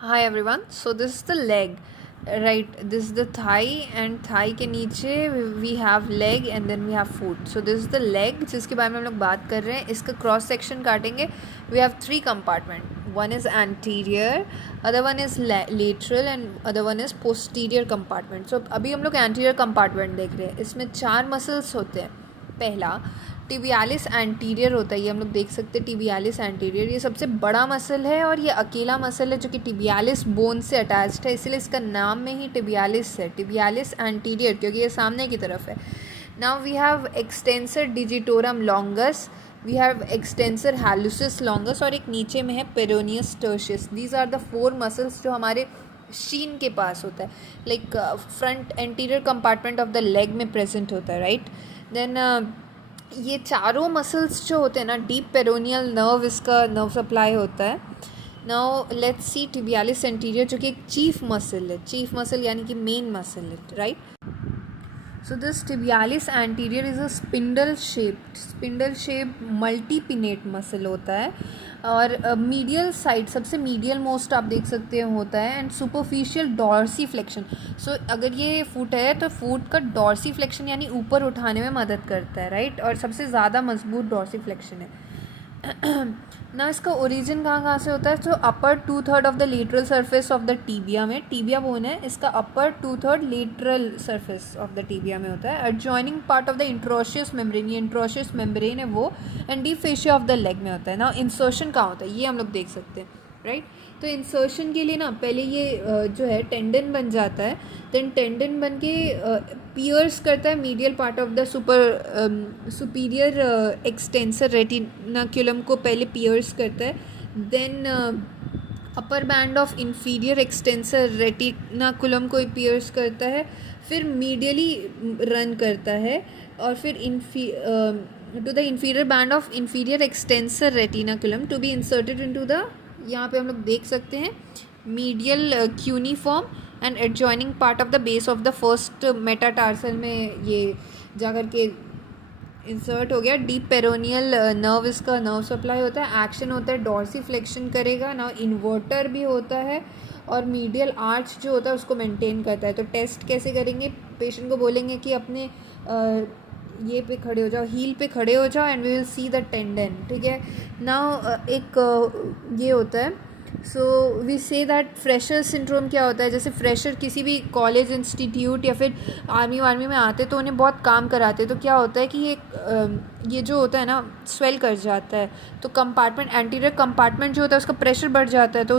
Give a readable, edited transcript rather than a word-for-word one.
Hi everyone. So this is the leg, right? This is the thigh and thigh के नीचे we have leg and then we have foot. So this is the leg जिसके बारे में हम लोग बात कर रहे हैं. इसका क्रॉस सेक्शन काटेंगे. We have three compartment. One is anterior, other one is lateral and other one is posterior compartment. So अभी हम लोग anterior compartment देख रहे हैं. इसमें 4 muscles होते हैं. पहला टिबियालिस एंटीरियर होता है, ये हम लोग देख सकते हैं. टिबियालिस एंटीरियर ये सबसे बड़ा मसल है और ये अकेला मसल है जो कि टिबियालिस बोन से अटैच्ड है, इसलिए इसका नाम में ही टिबियालिस है, टिबियालिस एंटीरियर, क्योंकि ये सामने की तरफ है. Now we have extensor digitorum longus, we have extensor hallucis longus और एक नीचे में है peroneus tertius. These are the 4 muscles जो हमारे शीन के पास होता है, like front anterior compartment of the leg में प्रेजेंट होता है, राइट. देन ये चारों मसल्स जो होते हैं ना, डीप पेरोनियल नर्व इसका नर्व सप्लाई होता है. Now let's see tibialis anterior जो कि एक चीफ मसल है, चीफ मसल यानी कि मेन मसल है, right. So this tibialis anterior is a spindle shaped multipinnate muscle होता है और मीडियल साइड सबसे मीडियल मोस्ट आप देख सकते हैं होता है एंड सुपरफिशियल डॉर्सीफ्लेक्शन. सो अगर ये फुट है तो फुट का डॉर्सीफ्लेक्शन यानी ऊपर उठाने में मदद करता है, राइट, और सबसे ज़्यादा मजबूत डॉर्सीफ्लेक्शन है. ना इसका ओरिजिन कहाँ से होता है. तो अपर 2/3 of the lateral surface of the tibia में, टीबिया बोन है, इसका अपर 2/3 lateral surface of the tibia में होता है. Adjoining part of the interosseous membrane, ये इंट्रोशियस मेम्ब्रेन है वो, and deep fascia of the leg में होता है. ना इंसर्शन कहाँ होता है ये हम लोग देख सकते हैं, राइट. तो इंसर्शन के लिए ना पहले ये जो है टेंडन बन जाता है, देन टेंडन बन के पियर्स करता है medial part of the superior extensor retinaculum को पहले पियर्स करता है. Then upper band of inferior extensor retinaculum को पियर्स करता है, फिर मीडियली रन करता है और फिर to the inferior band of inferior extensor retinaculum to be inserted into the, यहाँ पे हम लोग देख सकते हैं, medial cuneiform and adjoining part of the base of the first metatarsal में ये जाकर के इंसर्ट हो गया. डीप पेरोनियल नर्व इसका नर्व सप्लाई होता है. एक्शन होता है डॉर्सीफ्लेक्शन करेगा. नाउ इन्वर्टर भी होता है और मीडियल आर्च जो होता है उसको मेंटेन करता है. तो टेस्ट कैसे करेंगे, पेशेंट को बोलेंगे कि अपने ये पे खड़े हो जाओ, हील पे खड़े हो जाओ and we will see the tendon, ठीक है. नाउ एक ये होता है. So we say that fresher syndrome क्या होता है, जैसे फ्रेशर किसी भी कॉलेज इंस्टीट्यूट या फिर आर्मी में आते तो उन्हें बहुत काम कराते, तो क्या होता है कि ये जो होता है ना स्वेल कर जाता है, तो कंपार्टमेंट एंटीरियर कंपार्टमेंट जो होता है उसका प्रेशर बढ़ जाता है, तो